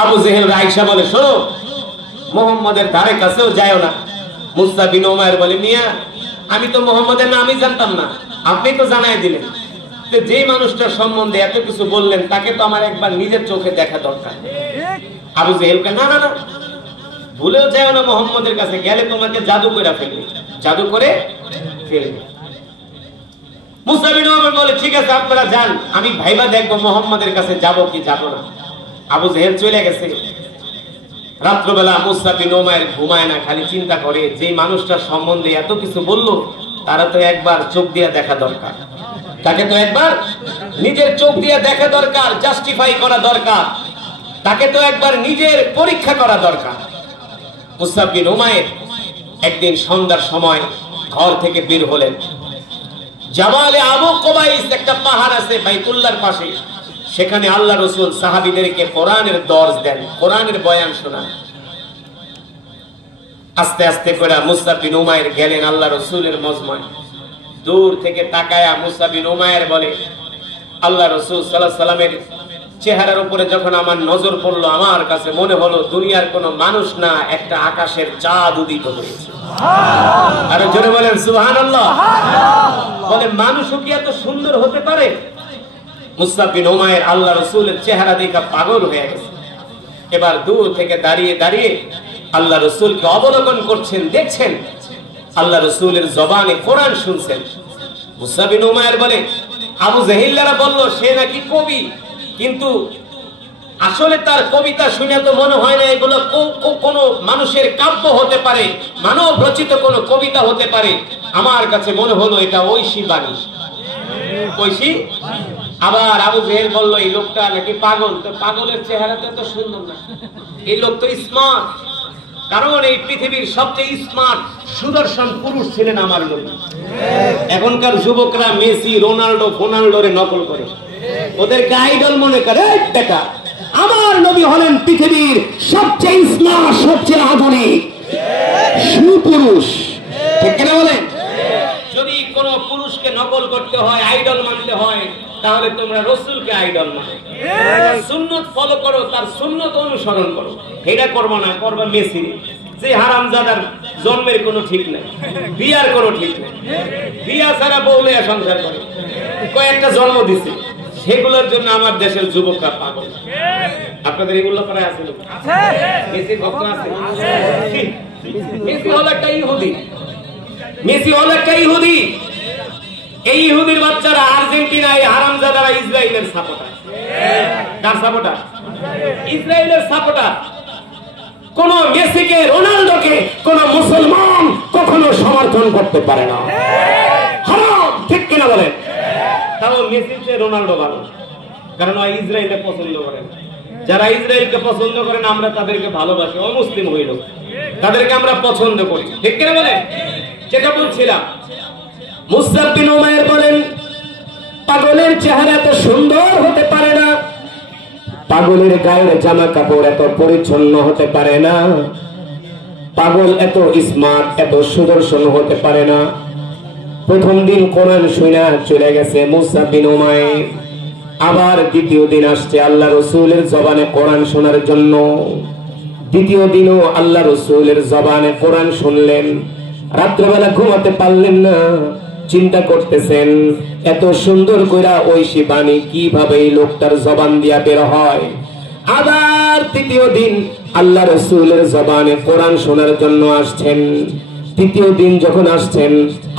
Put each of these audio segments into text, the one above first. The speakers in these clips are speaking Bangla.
আবু জেহেল আয়েশা বলে, শোনো, মুহাম্মাদের ধারে কাছেও যায়ও না। মুসআব বিন উমাইর বলে, মিয়া আমি তো মুহাম্মাদের নামই জানতাম না, আপনি তো জানাই দিলেন। যে মানুষটার সম্বন্ধে এত কিছু বললেন তাকে তো আমার একবার নিজের চোখে দেখা দরকার। আবু জেহেলকে, না না না, ভুলেও যাও না, মুহাম্মাদের কাছে গেলে তোমাকে জাদু করে ফেলবে, জাদু করে ফেলবে। মুসআব বিন উমাইর বলে, ঠিক আছে আপনারা যান, আমি ভাইবা দেখবো মুহাম্মাদের কাছে যাব কি যাব না। আবু জেহেল চলে গেছে। রাত্রবেলা মুসআব বিন উমাইর ঘুমায় না, খালি চিন্তা করে যে মানুষটার সম্বন্ধে এত কিছু বললো তারা তো একবার চোখ দিয়ে দেখা দরকার, তাকে তো একবার নিজের চোখ দিয়ে দেখা দরকার, জাস্টিফাই করা দরকার, তাকে তো একবার নিজের পরীক্ষা করা দরকার। মুসআব বিন উমাইর একদিন সন্ধ্যার সময় ঘর থেকে বের হলেন। জাবালে আবু কুবাইস একটা পাহাড় আছে বাইতুল্লাহর পাশে, সেখানে আল্লাহ রাসূল সাহাবীদেরকে কোরআনের দর্স দেন, কোরআনের বয়ান শোনান। আস্তে আস্তে করে মুসআব বিন উমাইর গেলেন আল্লাহ রাসূলের মজমায়। দূর থেকে তাকায়া মুসআব বিন উমাইর বলে, আল্লাহ রাসূল সাল্লাল্লাহু আলাইহি সাল্লামের চেহারার উপরে যখন আমার নজর পড়লো, আমার কাছে মনে হলো দুনিয়ার কোনো মানুষ না, একটা আকাশের চাঁদ উদিত হয়েছে। আর জোরে বলেন সুবহানাল্লাহ। বলে, মানুষও কি এত সুন্দর হতে পারে? মুসআব বিন উমাইর আল্লাহ রাসূলের চেহারা দেখে পাগল হয়ে গেছে। এবার দূর থেকে দাঁড়িয়ে দাঁড়িয়ে আল্লাহ রাসূলকে অবলোকন করছেন, দেখছেন, আল্লাহ রাসূলের জবানে কোরআন শুনছেন। মুসআব বিন উমাইর বলে, আবু জেহেলরা বলল সে নাকি কবি, কিন্তু আসলে তার কবিতা শুনে তো মনে হয় না এগুলো কোন মানুষের কাব্য হতে পারে, মানব রচিত কোন কবিতা হতে পারে। আমার কাছে মনে হলো এটা ঐশী বাণী, ঐশী। আবার আবু জেহেল বলল, এই লোকটা নাকি পাগল, তো পাগলের চেহারা তো এত সুন্দর না, এই লোক তো স্মার্ট, কারণ এই পৃথিবীর সবচেয়ে স্মার্ট সুদর্শন পুরুষ ছিলেন আমার নবী। এখনকার যুবকরা মেসি, রোনাল্ডো, ফোনাল্ডোরে নকল করে, ওদেরকে আইডল মনে করে। দেখা, আমার নবী হলেন পৃথিবীর সবচেয়ে স্মার্ট, সবচেয়ে আধুনিক সুপুরুষ, ঠিক কিনা বলেন? যদি কোন পুরুষকে নকল করতে হয়, আইডল মানতে হয়, তাহলে তোমরা রাসূলকে আইডল মানো, সুন্নাত ফলো করো, তার সুন্নাত অনুসরণ করো। এটা করবা না, করবা মেসি, যে হারামজাদার জন্মের কোনো ঠিক নাই, বিয়ার কোনো ঠিক নাই, বিয়া ছাড়া বউ লইয়া সংসার করে, কয়েকটা জন্ম দিছে, সেগুলোর জন্য আমার দেশের যুবকরা পাগল। আপনাদের এগুলো প্রায় আছে, মেসি ভক্ত আছে। মেসি হলো একটা ইহুদি, মেসি হলো একটা ইহুদি। এই ইহুদির বাচ্চারা আর্জেন্টিনায়, হারামজাদারা ইসরায়েলের সাপোর্টার। কার সাপোর্টার? ইসরায়েলের সাপোর্টার। কোন মেসিকে, রোনাল্ডোকে কোন মুসলমান কখনো সমর্থন করতে পারে না, হারাম, ঠিক কিনা বলেন? তাও মেসির চেয়ে রোনাল্ডো ভালো, কারণ ওই ইসরায়েলকে পছন্দ করেন। যারা ইসরায়েলকে পছন্দ করেন আমরা তাদেরকে ভালোবাসি, অমুসলিম হইল তাদেরকে আমরা পছন্দ করি, ঠিক কিনা বলেন? যেটা বলছিলাম, মুসআব বিন উমাইর বলেন, পাগলের চেহারা এত সুন্দর হতে পারে না, পাগলের গায়ের জামা কাপড় এত পরিচ্ছন্ন হতে পারে না, পাগল এত স্মার্ট, এত সুদর্শন হতে পারে না। প্রথম দিন কোরআন শুনে চলে গেছে মুসআব বিন উমাইর, আবার দ্বিতীয় দিন আসছে আল্লাহ রাসূলের জবানে কোরআন শোনার জন্য। দ্বিতীয় দিনও আল্লাহ রাসূলের জবানে কোরআন শুনলেন। রাত্রেবেলা ঘুমাতে পারলেন না, চিন্তা করতেছেন এত সুন্দর কইরা ঐশী বাণী কিভাবে এই লোকটার জবান দিয়া বের হয়। আবার তৃতীয় দিন আল্লাহ রাসূলের জবানে কোরআন শোনার জন্য আসছেন। তৃতীয় দিন যখন আসছেন,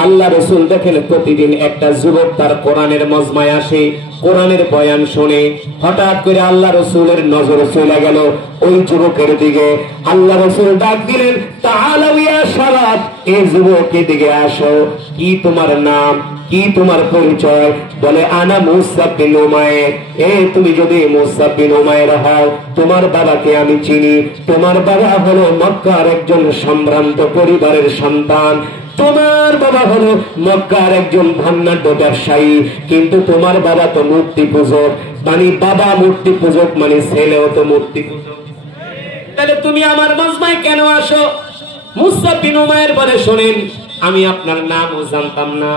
আল্লাহ রাসূল দেখেন প্রতিদিন একটা যুবক তার কোরআনের মজমায় আসে, কোরআনের বয়ান শুনে। হঠাৎ করে আল্লাহ রাসূলের নজর চলে গেল ওই যুবকের দিকে। আল্লাহ রাসূল ডাক দিলেন, তাআলা ইয়া শাবাব, এই যুবক এদিকে আসো, কি তোমার নাম, কি তোমার পরিচয়? বলে, আনা মুসআব বিন উমাইর। তুমি যদি মুসআব বিন উমাইর হও, তোমার বাবাকে আমি চিনি। তোমার বাবা হলো মক্কার একজন সম্ভ্রান্ত পরিবারের সন্তান, তোমার বাবা হলো মক্কার একজন ধনাঢ্য ব্যবসায়ী, কিন্তু তোমার বাবা তো মূর্তি পূজক। মানে বাবা মূর্তি পূজক মানে ছেলেও তো মূর্তি পূজক, তাহলে তুমি আমার মজমায় কেন আসো? মুসআব বিন উমাইর বলে, শোনেন, আমি আপনার নামও জানতাম না,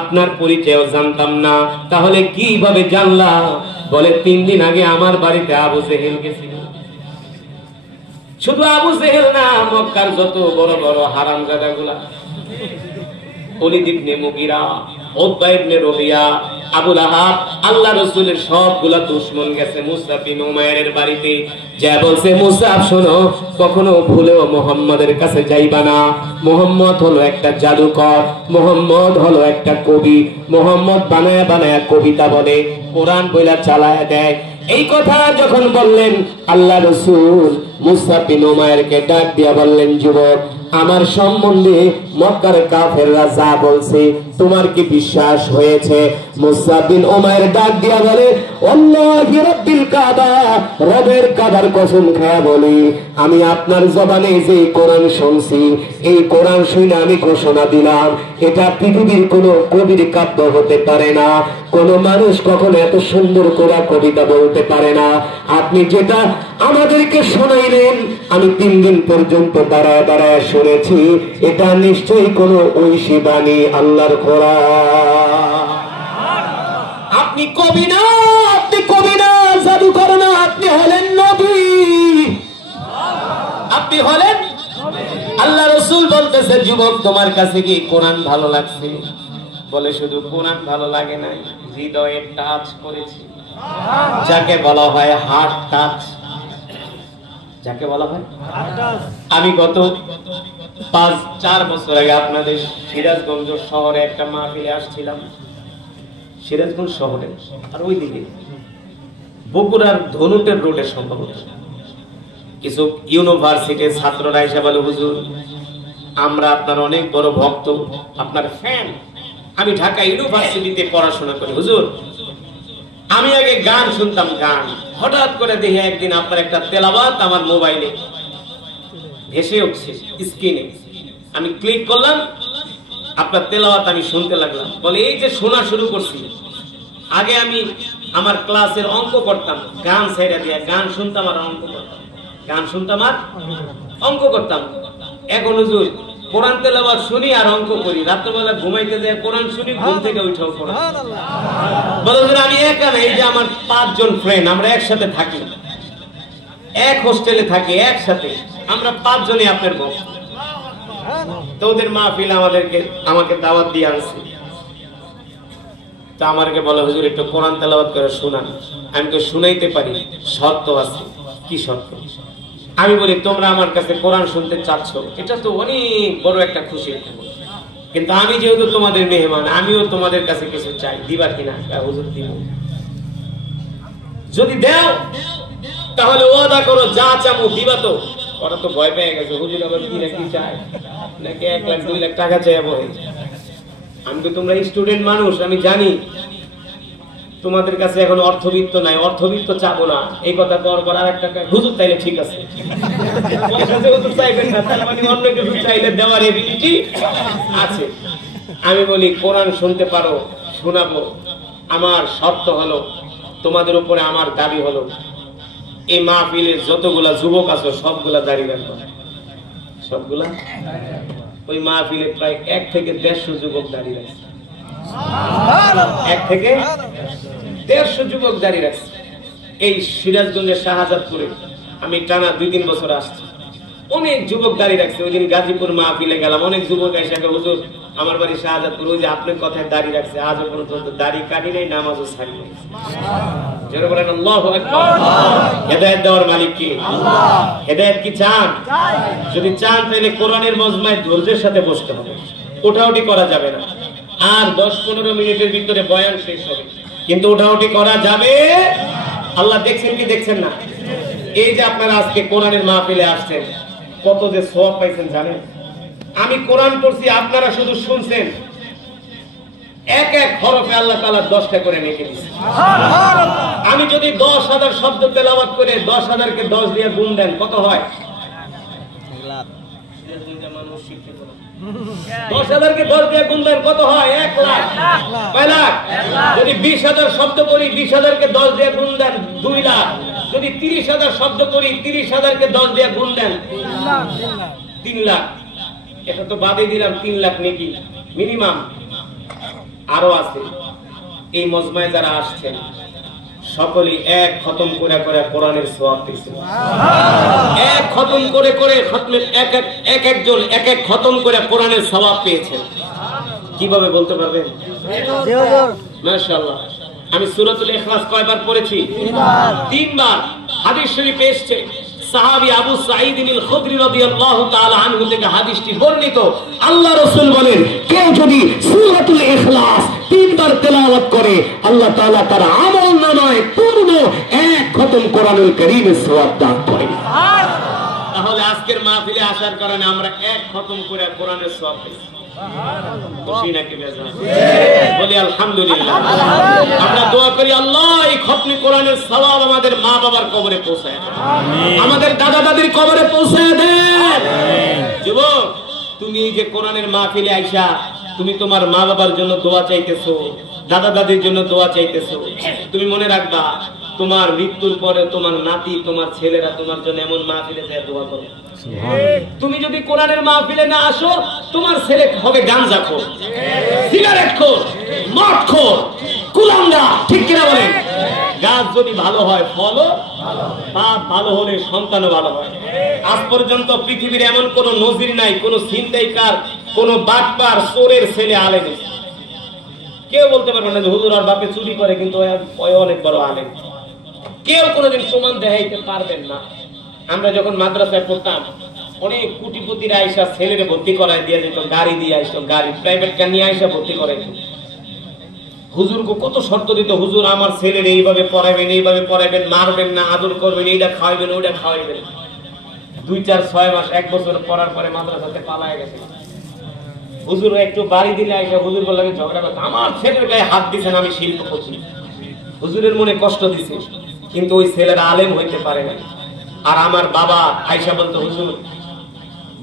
আপনার পরিচয়ও জানতাম না, তাহলে কিভাবে জানলা? বলে, 3 দিন আগে আমার বাড়িতে আবু জেহেল গেছিল, শুধু আবু জেহেল না, মক্কার যত বড় বড় হারামজাদাগুলা, Walid ibn Mughira, Utba ibn Rabia, Abu Lahab, Allah রাসূলের সবগুলা দুশমন গেছে মুসআব বিন উমাইরের বাড়িতে, যা বলছে মুসআব শোনো, কখনো ভুলেও মুহাম্মাদের কাছে যাইবা না। মুহাম্মদ হলো একটা জাদুকর, মুহাম্মদ হলো একটা কবি, মুহাম্মদ বানায়া বানায়া কবিতা বলে, কোরআন বইলা চালায়া দেয়। এই কথা যখন বললেন, আল্লাহ রাসূল মুসআব বিন উমাইরকে ডাক দিয়া বললেন, যুবক, আমার সম্বন্ধে মক্কার কাফেররা যা বলছে তোমার কি বিশ্বাস হয়েছে? মুসআব বিন উমাইর ডাক দিয়া বলে, আল্লাহি রাব্বিল কাবা, রবের কাবার কসম খায়া বলি, আমি আপনার জবানে যে কোরআন শুনছি, এই কোরআন শুনে আমি ঘোষণা দিলাম, এটা পৃথিবীর কোনো কবির কাব্য হতে পারে না, কোন মানুষ কখনো এত সুন্দর করে কবিতা বলতে পারে না। আপনি যেটা আমাদেরকে শোনাইলেন, আমি 3 দিন পর্যন্ত দাঁড়ায় দাঁড়ায় শুনেছি, এটা নিশ্চয়ই কোনো ঐশী বাণী, আল্লাহর কোরআন। আপনি কবি না, আপনি কবি না, জাদুকর না, আপনি হলেন নবী, আপনি হলেন। আল্লাহ রাসূল বলতেছে, যুবক, তোমার কাছে কি কোরআন ভালো লাগছে? বলে, শুধু কোরআন ভালো লাগে নাই, হৃদয়ে টাচ করেছি, যাকে বলা হয় হার্ট টাচ, যাকে বলা হয়। আমি গত 5-4 বছর আগে আপনাদের সিরাজগঞ্জ শহরে একটা মাহফিলে আসছিলাম, সিরাজগঞ্জ শহরে, আর ওইদিকে বগুড়ার ধনুটের রোডে সম্ভবত কিছু ইউনিভার্সিটির ছাত্ররা এসে বলে, হুজুর, আমরা আপনার অনেক বড় ভক্ত, আপনার ফ্যান, আমি ঢাকা ইউনিভার্সিটিতে পড়াশোনা করি, হুজুর, আমি আগে গান শুনতাম, গান, হঠাৎ করে দেখি একদিন আপনার একটা তেলাওয়াত আমার মোবাইলে ভেসে উঠছে স্ক্রিনে, আমি ক্লিক করলাম, আপনার তেলাওয়াত আমি শুনতে লাগলাম। বলে, এই যে শোনা শুরু করছি, আগে আমি আমার ক্লাসের অঙ্ক করতাম, গান ছেড়ে দিয়ে গান শুনতাম আর অঙ্ক করতাম, গান শুনতাম আর অঙ্ক করতাম। এখন হুজুর কোরআন তেলাওয়াত শুনি আর অঙ্ক করি, রাত্রেবেলা ঘুমাইতে যায় কোরআন শুনি, ঘুম থেকে উঠেও কোরআন। বলে, হুজুর, আমি একা না, এই যে আমার 5 জন ফ্রেন্ড, আমরা একসাথে থাকি, এক হোস্টেলে থাকি, একসাথে আমরা 5 জনই আপনার ভক্ত। তো ওদের মাহফিল আমাকে দাওয়াত দিয়ে আনছে, তা আমাকে বলে, হুজুর, একটু কোরআন তেলাওয়াত করে শোনান। আমি তো শুনাইতে পারি, শর্ত আছে। কি শর্ত? আমি বলি, তোমরা আমার কাছে কোরআন শুনতে চাচ্ছ, এটা তো অনেক বড় একটা খুশির খবর, কিন্তু আমি যেহেতু তোমাদের মেহমান, আমিও তোমাদের কাছে কিছু চাই, দিবা কিনা? হুজুর, দিব। যদি দাও তাহলে ওয়াদা করো, যা চাবো দিবা তো। ওরা তো ভয় পেয়ে গেছে, হুজুর আবার কি নাকি চায়, নাকি 1 লাখ 2 লাখ টাকা চাইবো। আমি তো, তোমরা স্টুডেন্ট মানুষ, আমি জানি তোমাদের কাছে এখন অর্থবিত্ত নাই, অর্থবিত্ত চাবো না। এই কথা কর পর আর একটা, হুজুর তাইলে ঠিক আছে, হুজুর চাইবেন না, তার মানে অন্য কিছু চাইলে দেওয়ার এবিলিটি আছে। আমি বলি, কোরআন শুনতে পারো, শোনাবো, আমার শর্ত হলো, তোমাদের উপরে আমার দাবি হলো, এই মাহফিলের যতগুলা যুবক আছে সবগুলা দাঁড়িয়ে রাখবো, সবগুলা। ওই মাহফিলে প্রায় 1 থেকে 150 যুবক দাঁড়িয়ে রাখছে, 1 থেকে 150 যুবক দাঁড়িয়ে রাখছে। এই সিরাজগঞ্জের শাহজাদপুরে আমি টানা 2-3 বছর আসছি, অনেক যুবক দাঁড়িয়ে রাখছে। ওই দিন গাজীপুর মাহফিলে গেলাম, অনেক যুবক এসে, হুজুর, আমার বাড়ি শাহজাদপুর, ওই যে আপনার কথায় দাঁড়িয়ে রাখছে, আজও পর্যন্ত দাড়ি কাটি নাই, নামাজও ছাড়ি নাই। যারা বলেন আল্লাহু আকবার। হেদায়েত দেওয়ার মালিক কি? আল্লাহ। হেদায়েত কি চান? যদি চান তাহলে কোরআনের মজমায় ধৈর্যের সাথে বসতে হবে, ওঠাউটি করা যাবে না। আর 10-15 মিনিটের ভিতরে বয়ান শেষ হবে, কিন্তু ওঠাউটি করা যাবে। আল্লাহ দেখছেন কি দেখছেন না? এই যে আপনারা আজকে কোরআনের মাহফিলে আসছেন, কত যে সওয়াব পাইছেন জানেন? আমি কোরআন পড়ছি, আপনারা শুধু শুনছেন, এক এক হরফে আল্লাহ তাআলা 10টা করে নেকি দিয়েছেন। আমি যদি 10,000 শব্দ তেলাওয়াত করে 10,000 কে 10 দিয়ে গুণ দেন, কত হয়? 10,000 কে 10 দিয়ে গুণ দেন, কত হয়? 1 লাখ। কয় লাখ? যদি 20,000 শব্দ করি, 20,000 কে 10 দিয়ে গুণ দেন, 2 লাখ। যদি 30,000 শব্দ করি, 30,000 কে 10 দিয়ে গুণ দেন, 3 লাখ। এটা তো বাদে দিলাম 3 লাখ নেকি মিনিমাম। আরো আছে, এই মজমায় যারা আসছেন সকলে এক খতম করে করে কোরআনের সওয়াব পেয়েছে। এক খতম করে করে খতমের এক একজন এক এক খতম করে কোরআনের সওয়াব পেয়েছেন। কিভাবে বলতে পারবেন? মাশাআল্লাহ। আমি সূরাতুল ইখলাস কয়বার পড়েছি? 3 বার। হাদিস শরীফে এসেছে, সাহাবী আবু সাঈদ আল খুদরি রাদিয়াল্লাহু তাআলা আনহু থেকে হাদিসটি বর্ণিত। আল্লাহ রাসূল বলেন, কেউ যদি সূরাতুল ইখলাস 3 বার তেলাওয়াত করে, আল্লাহ তাআলা তার আমলনামায় পূর্ণ এক খতম কোরআনুল কারীমের সওয়াব দান করেন। তাহলে আজকের মাহফিলে আসার কারণে আমরা এক খতম করে কোরআনের সওয়াব পেয়েছি। খুশি নাকি বেজার? বলি আলহামদুলিল্লাহ। আমরা দোয়া করি আল্লাহ এই খতম কোরআনের সওয়াব আমাদের মা বাবার কবরে পৌঁছায় দেন, আমাদের দাদা দাদির কবরে পৌঁছায় দেন। যুবক, তুমি এই যে কোরআনের মাহফিলে আইসা তুমি তোমার মা বাবার জন্য দোয়া চাইতেছো, দাদা দাদির জন্য দোয়া চাইতেছো, তুমি মনে রাখবা তোমার মৃত্যুর পরে তোমার নাতি তোমার ছেলেরা তোমার জন্য এমন মাহফিলে যায় দোয়া করে। তুমি যদি কোরআনের মাহফিলে না আসো, তোমার ছেলে হবে গাঁজাখোর, সিগারেটখোর, মদখোর, কুলাঙ্গা। ঠিক কিনা বলেন? গাছ যদি ভালো হয় ফলও বাপ ভালো হলে সন্তানও ভালো হয়। আজ পর্যন্ত পৃথিবীর এমন কোন নজির নাই কোন ছিনতাইকার, কোন বাটপার, চোরের ছেলে আলেম। কেউ বলতে পারবে না যে হুজুর আর বাপে চুরি করে কিন্তু অনেক বড় আলেম। কেউ কোনোদিন প্রমাণ দেখাইতে পারবেন না। আমরা যখন মাদ্রাসায় পড়তাম, অনেক কোটিপতিরা আইসা ছেলেরে ভর্তি করায় দিয়ে যেত, গাড়ি দিয়ে আইসো, গাড়ি প্রাইভেট কার নিয়ে আইসা ভর্তি করাইতো। হুজুরকে কত শর্ত দিত, হুজুর আমার ছেলের এইভাবে পড়াবেন, এইভাবে পড়াবেন, মারবেন না, আদর করবেন, এইটা খাওয়াবেন, ওইটা খাওয়াইবেন। 2, 4, 6 মাস 1 বছর পড়ার পরে মাদ্রাসাতে পালায় গেছে। হুজুর একটু বাড়ি দিলে আইসা হুজুর বললাম ঝগড়া করতে, আমার ছেলের গায়ে হাত দিছেন, আমি শিল্পপতি। হুজুরের মনে কষ্ট দিছে, কিন্তু ওই ছেলেরা আলেম হইতে পারে না। আর আমার বাবা আইসা বলতো, হুজুর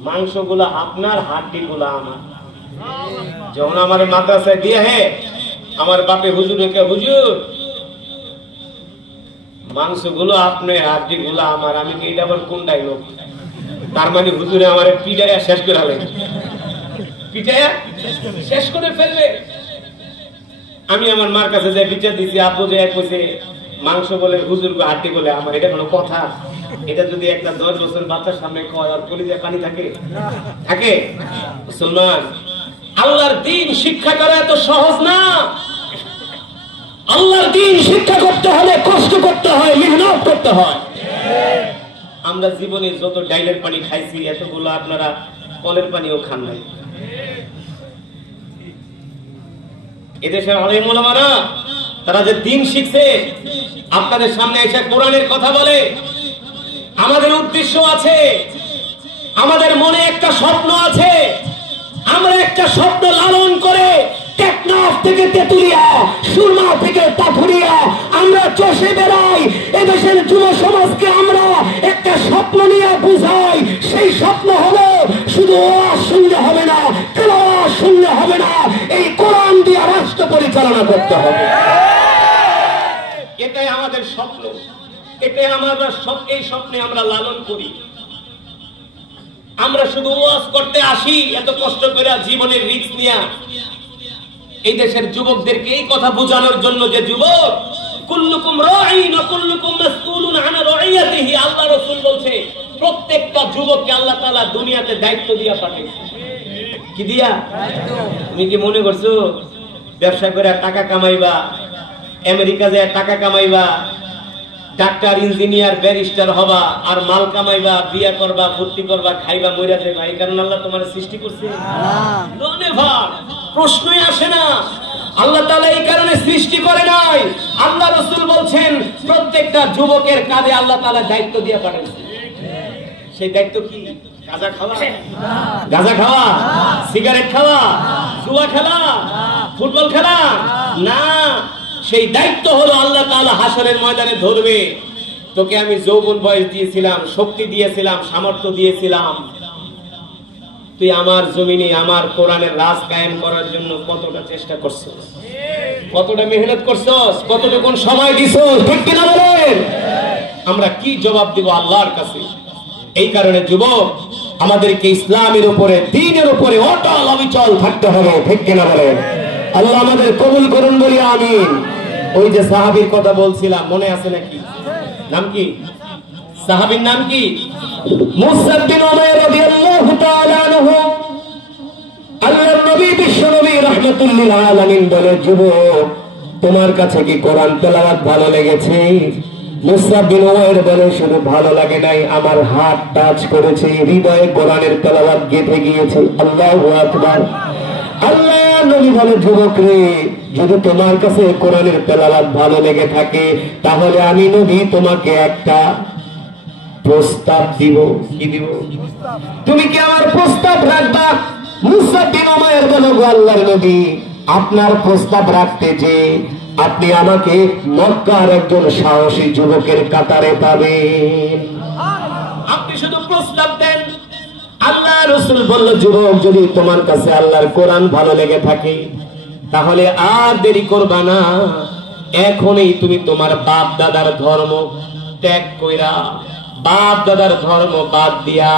মাংসগুলা আপনার, হাড্ডিগুলা আমার। যখন আমার মাদ্রাসায় দিয়ে আমার বাপে হুজুরকে, হুজুর মাংসগুলো আপনি, হাড্ডিগুলো আমার। আমি কি এটা আবার কোনটাই লোক? তার মানে হুজুরে আমার পিটাইয়া শেষ করে ফেলে, পিটাইয়া শেষ করে ফেলবে। আমি আমার মার কাছে যাই বিচার দিচ্ছি, আব্বু যে কইছে মাংস বলে হুজুর হাড্ডি বলে আমার, এটা কোনো কথা? এটা যদি একটা 10 বছর বাচ্চার সামনে কয়, আর কলিজায় পানি থাকে? থাকে? মুসলমান, আল্লাহর দ্বীন শিক্ষা করা এত সহজ না। আল্লাহর দ্বীন শিক্ষা করতে হলে কষ্ট করতে হয়, মেহনত করতে হয়। আমরা জীবনে যত ডাইলের পানি খাইছি, এতগুলো আপনারা কলের পানিও খান নাই। এদেশের আলেম ওলামারা তারা যে দ্বীন শিখছে, আপনাদের সামনে এসে কোরআনের কথা বলে। আমাদের উদ্দেশ্য আছে, আমাদের মনে একটা স্বপ্ন আছে। আমরা একটা স্বপ্ন লালন করে টেকনাফ থেকে তেতুলিয়া, সুরমা থেকে পাথুরিয়া আমরা চষে বেড়াই। এদেশের যুব সমাজকে আমরা একটা স্বপ্ন নিয়ে বুঝাই। সেই স্বপ্ন হলো শুধু ওয়াজ শুনলে হবে না, তেলাওয়াত শুনলে হবে না, এই কোরআন দিয়ে রাষ্ট্র পরিচালনা করতে হবে। এটাই আমাদের স্বপ্ন, এটাই আমরা এই স্বপ্নে আমরা লালন করি। আমরা শুধু ওয়াজ করতে আসি এত কষ্ট করে, জীবনের রিস্ক নিয়ে। এই দেশের যুবকদেরকে এই কথা বোঝানোর জন্য যে যুবক কুল্লুকুম রাঈন ওয়া কুল্লুকুম মাসউলুন আন রাইয়াতিহি, আল্লাহ রাসূল বলছে প্রত্যেকটা যুবককে আল্লাহ তাআলা দুনিয়াতে দায়িত্ব দিয়া পাঠিয়েছে। কি দিয়া? তুমি কি মনে করছো ব্যবসা করে টাকা কামাইবা, আমেরিকা যায় টাকা কামাইবা, ডাক্তার, ইঞ্জিনিয়ার, ব্যারিস্টার হবা, আর মাল কামাইবা, বিয়া করবা, ফুর্তি করবা, খাইবা, মইরা যাইবা? এই কারণে আল্লাহ তোমার সৃষ্টি করছে? প্রশ্নই আসে না। আল্লাহ তাআলা এই কারণে সৃষ্টি করে নাই। আল্লাহ রাসূল বলছেন প্রত্যেকটা যুবকের কাঁধে আল্লাহ তাআলা দায়িত্ব দিয়ে পাঠিয়েছে। সেই দায়িত্ব কি? গাঁজা খাওয়া, গাঁজা খাওয়া, সিগারেট খাওয়া, জুয়া খেলা, ফুটবল খেলা না। সেই দায়িত্ব হলো আল্লাহ তাআলা হাসরের ময়দানে ধরবে। তোকে আমি যৌবন বয়স দিয়েছিলাম, শক্তি দিয়েছিলাম, সামর্থ্য দিয়েছিলাম, তুই আমার জমিনে আমার কোরআনের রাজ কায়েম করার জন্য কতটা চেষ্টা করছিস, কতটা মেহনত করছিস, কতটুকু সময় দিছিস? ঠিক কিনা বলেন? আমরা কি জবাব দিব আল্লাহর কাছে? এই কারণে যুবক, আমাদেরকে ইসলামের উপরে, দ্বীনের উপরে অটল অবিচল থাকতে হবে। ঠিক কিনা বলেন? আল্লাহ আমাদের কবুল করুন, বলি আমিন। ওই যে সাহাবীর কথা বলছিলাম, মনে আছে নাকি? নাম কি? সাহাবীর নাম কি? মুসআব বিন উমাইর রাদিয়াল্লাহু তাআলা আনহু। আল্লাহর নবী বিশ্ব নবী রাহমাতুল লিল আলামিন বলে, যুবক তোমার কাছে কি কোরআন তেলাওয়াত ভালো লেগেছে? মুসআব বিন উমাইর বলে, শুধু ভালো লাগে নাই, আমার হাত টাচ করেছে, হৃদয়ে কোরআনের তেলাওয়াত গেঁথে গিয়েছে। আল্লাহু আকবার। আল্লাহ নবী বলে, যুবক রে, যদি তোমার কাছে কোরআনের তেলাওয়াত ভালো লেগে থাকে, তাহলে আমি নবী তোমাকে একটা প্রস্তাব দিব। কি দিব? তুমি কি আমার প্রস্তাব রাখবা? মুসআব বিন উমাইর বলে, আল্লাহর নবী, আপনার প্রস্তাব রাখতে যে আপনি আমাকে মক্কার একজন সাহসী যুবকের কাতারে পাবেন, আপনি শুধু প্রস্তাব দেন। আল্লাহ রাসূল বলল, যুবক যদি তোমার কাছে আল্লাহর কোরআন ভালো লেগে থাকে, তাহলে আর দেরি করবা না, এখনই তুমি তোমার বাপ দাদার ধর্ম ত্যাগ কইরা, বাপ দাদার ধর্ম বাদ দিয়া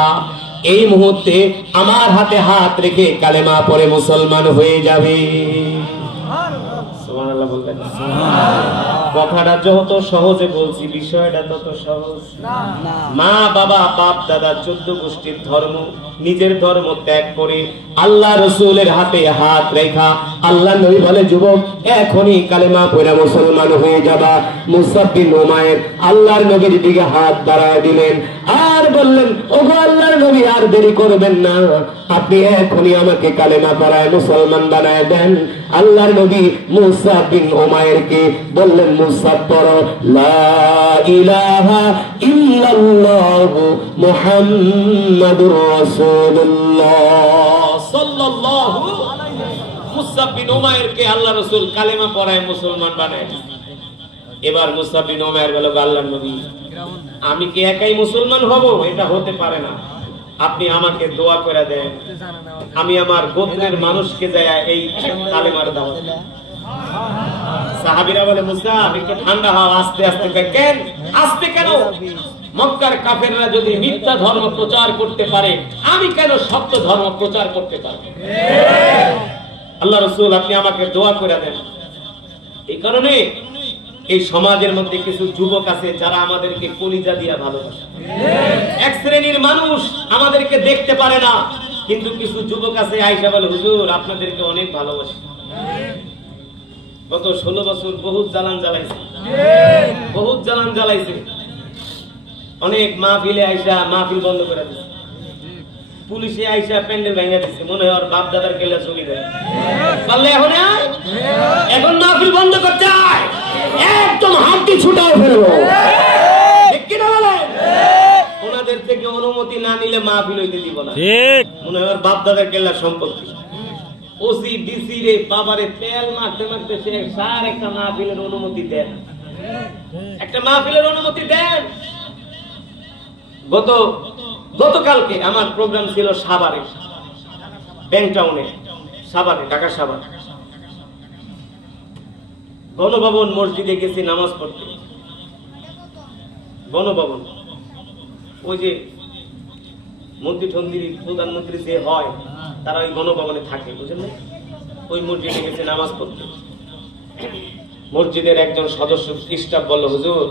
এই মুহূর্তে আমার হাতে হাত রেখে কালেমা পড়ে মুসলমান হয়ে যাবে। সুবহানাল্লাহ বলবেন। কথাটা যত সহজে বলছি, বিষয়টা তত সহজ না। মা বাবা বাপ দাদা 14 গোষ্ঠীর ধর্ম, নিজের ধর্ম ত্যাগ করে আল্লাহ রাসূলের হাতে হাত রেখা আল্লাহ নবী বলে, যুবক এখনই কালেমা পড়ে মুসলমান হয়ে যাবা। মুসআব বিন উমাইর আল্লাহর নবীর দিকে হাত বাড়ায় দিলেন আর বললেন, ওগো আল্লাহর নবী, আর দেরি করবেন না, আপনি এখনই আমাকে কালেমা পড়ায় মুসলমান বানায় দেন। আল্লাহর নবী মুসআব বিন উমাইরকে বললেন, মুসআব পড়ো লা ইলাহা ইল্লাল্লাহু মুহাম্মাদুর রাসূলুল্লাহ সাল্লাল্লাহু আলাইহি ওয়াসাল্লাম। মুসআব বিন উমাইরকে আল্লাহ রাসূল কালেমা পড়ায় মুসলমান বানায়। এবার মুসআব বিন উমাইর বলে, আল্লাহর নবী, আমি কি একাই মুসলমান হব? এটা হতে পারে না, আপনি আমাকে দোয়া করে দেন, আমি আমার গোত্রের মানুষকে যায় এই কালেমার দাওয়াত। সাহাবীরা বলে, মুসআব একটু ঠান্ডা হও, আস্তে আস্তে। কেন আস্তে? কেন? মক্কার কাফেররা যদি মিথ্যা ধর্ম প্রচার করতে পারে, আমি কেন সত্য ধর্ম প্রচার করতে পারব? আল্লাহ রাসূল, আপনি আমাকে দোয়া করে দেন। এই কারণে এই সমাজের মধ্যে কিছু যুবক আছে যারা আমাদেরকে কলিজা দিয়া ভালোবাসে। এক শ্রেণীর মানুষ আমাদেরকে দেখতে পারে না, কিন্তু কিছু যুবক আছে আয়েশা বলে, হুজুর আপনাদেরকে অনেক ভালোবাসি। গত 16 বছর বহুত জ্বালান জ্বালাইছে, বহুত জ্বালান জ্বালাইছে। অনেক মাহফিলে আয়েশা মাহফিল বন্ধ করে দিচ্ছে, পুলিশে আয়েশা প্যান্ডেল ভেঙে দিচ্ছে, মনে হয় ওর বাপ দাদার কেলা চলে যায়। বললে এখন মাহফিল বন্ধ করতে হয়, একদম হাতটি ছুটাও ফেলবো। ঠিক কি না বলেন? ওনাদের থেকে অনুমতি না নিলে মাহফিল হইতে দিব না। ঠিক, মনে হয় ওর বাপ দাদার কেলা সম্পত্তি। ওসি ডিসি রে বাবারে তেল মারতে মারতে সে সার একটা মাহফিলের অনুমতি দেন, একটা মাহফিলের অনুমতি দেন। গতকালকে আমার প্রোগ্রাম ছিল সাভারে, ব্যাংক টাউনে, সাভারে, ঢাকা সাভার। গণভবন মসজিদে গেছি নামাজ পড়তে। গণভবন ওই যে মন্ত্রী ঠন্ত্রী প্রধানমন্ত্রী যে হয় তারা ওই গণভবনে থাকে, বুঝলেন না? ওই মসজিদে গেছে নামাজ পড়তে। মসজিদের একজন সদস্য স্টাফ বলল, হুজুর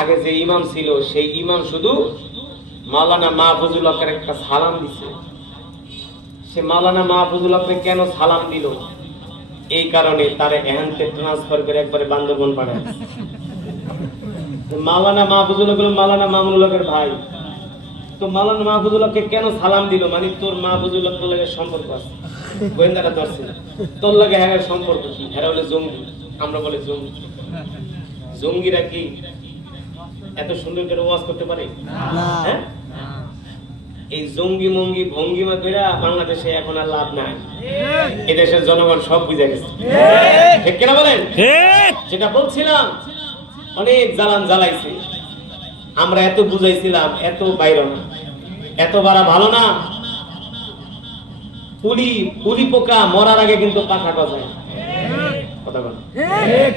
আগে যে ইমাম ছিল সেই ইমাম শুধু মাওলানা মাহফুজুল হকের একটা সালাম দিছে। সে মাওলানা মাহফুজুল হককে কেন সালাম দিল? এই কারণে তারে এহান্তে ট্রান্সফার করে একবারে বান্দরবন পাঠায়। মাওলানা মাহফুজুল হক মাওলানা মামুনুল হকের ভাই, তো মাওলানা মাহফুজুল হককে কেন সালাম দিল? মানে তোর মাহফুজুল হক লাগে সম্পর্ক আছে, গোয়েন্দারা ধরছে, তোর লাগে হ্যাঁ সম্পর্ক কি? হ্যাঁ বলে জঙ্গি, আমরা বলে জঙ্গি। জঙ্গিরা কি এত সুন্দর করে ওয়াজ করতে পারে? হ্যাঁ, এই জঙ্গি মঙ্গি ভঙ্গিমা কইরা বাংলাদেশে এখন আর লাভ নাই। এই দেশের জনগণ সব বুঝে গেছে, ঠিক কিনা বলেন? যেটা বলছিলাম, অনেক জ্বালান জ্বালাইছে। আমরা এত বুঝাইছিলাম, এত বাইরে না, এত বাড়া ভালো না। পুলি পোকা মরার আগে কিন্তু পাখা গজায়,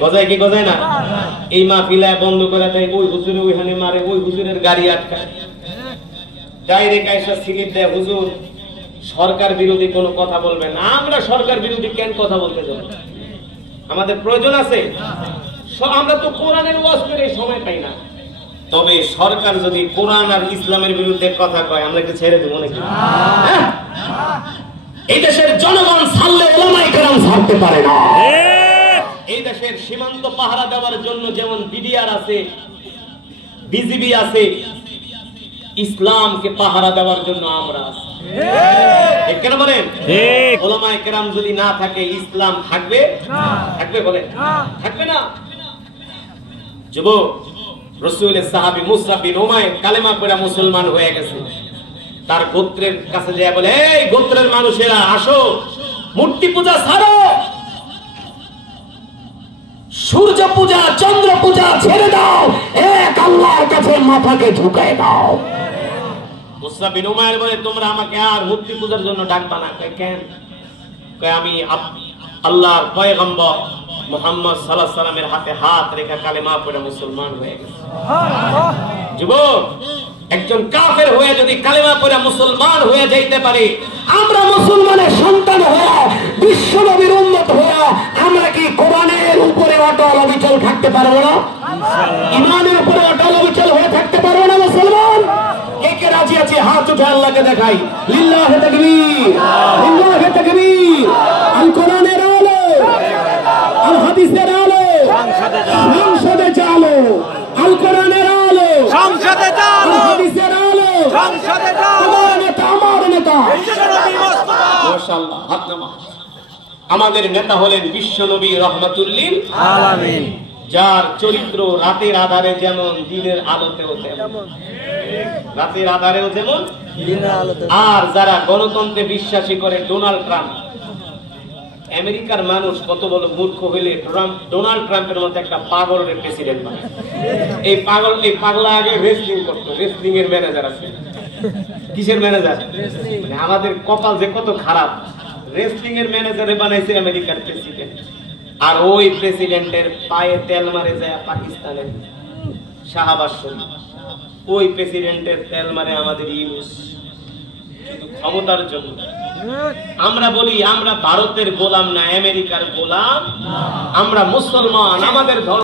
গজায় কি গজায় না? এই মাহফিলায় বন্ধ করে দেয়, ওই হুজুরে ওইখানে মারে, ওই হুজুরের গাড়ি আটকায়, ডাইরেক্ট আইসা স্লিপ দেয়, হুজুর সরকার বিরোধী কোনো কথা বলবেন না। আমরা সরকার বিরোধী কেন কথা বলতে যাব? আমাদের প্রয়োজন আছে? আমরা তো কোরআনের ওয়াজ করে সময় পাই না। তবে সরকার যদি কোরআন আর ইসলামের বিরুদ্ধে কথা কয়, আমরা কি ছেড়ে দেবো নাকি? এই দেশের জনগণ ছাড়লে ওলামায়ে কেরাম ছাড়তে পারে না। এই দেশের সীমান্ত পাহারা দেওয়ার জন্য যেমন বিডিআর আছে, বিজিবি আছে, ইসলামকে পাহারা দেওয়ার জন্য আমরা আছি। ঠিক কেন বলেন? ওলামায়ে কেরাম যদি না থাকে ইসলাম থাকবে? থাকবে বলেন? থাকবে না। যুবক, রাসূলের সাহাবী মুসআব বিন উমাইর কালেমা পড়ে মুসলমান হয়ে গেছে। তার গোত্রের কাছে যায় বলে, এই গোত্রের মানুষেরা আসো, মূর্তি পূজা ছাড়ো, সূর্য পূজা চন্দ্র পূজা ছেড়ে দাও, এক আল্লাহর কাছে মাথাকে ঝুঁকায় দাও। মুসআব বিন উমাইর বলে, তোমরা আমাকে আর মূর্তি পূজার জন্য ডাকবা না। কেন? আমি আল্লাহর পয়গম্বর মুহাম্মদ সাল্লাল্লাহু আলাইহি সাল্লামের হাতে হাত রেখে কালেমা পড়ে মুসলমান হয়ে গেছে। যুবক, একজন কাফের হয়ে যদি কালেমা পড়ে মুসলমান হয়ে যাইতে পারে, আমরা মুসলমানের সন্তান হয়ে বিশ্ব নবীর উম্মত হয়ে আমরা কি কোরআনের উপরে অটল অবিচল থাকতে পারবো না? ঈমানের উপরে অটল অবিচল হয়ে থাকতে পারবো না মুসলমান? কে কে রাজি আছে হাত উঠে আল্লাহকে দেখাই। লিল্লাহি তাকবীর, লিল্লাহি তাকবীর। আল কোরআনের আলো, আল হাদিসের আলো সংসদে চালো, আল কোরআনের আলো সংসদে চালো, হাদিসের আলো সংসদে চালো। নেতা আমার নেতা মাশাআল্লাহ, হাত নামা। আমাদের নেতা হলেন বিশ্বনবী রাহমাতুল লিল আলামিন, যার চরিত্র রাতের আধারে যেমন দিনের আলোতেও তেমন। রাতের আধারেও যেমন দিনের আলোতেও। আর যারা গণতন্ত্রে বিশ্বাসী করে, ডোনাল্ড ট্রাম্প, আমেরিকার মানুষ কত বড় মূর্খ হইলে ডোনাল্ড ট্রাম্পের মতো একটা পাগলের প্রেসিডেন্ট বানায়। এই পাগলা আগে রেসলিং করতো, রেসলিং এর ম্যানেজার আছে। কিসের ম্যানেজার? মানে আমাদের কপাল যে কত খারাপ, রেসলিং এর ম্যানেজারে বানাইছে আমেরিকার প্রেসিডেন্ট। আর ওই প্রেসিডেন্টের পায়ে তেল মারে যায় পাকিস্তানের শাহবাজ শরীফ। ওই প্রেসিডেন্টের তেল মারে আমাদের ইউনুস, শুধু ক্ষমতার জন্য। আমরা বলি আমরা ভারতের গোলাম না, আমেরিকার গোলাম, আমরা মুসলমান, আমাদের ধর্ম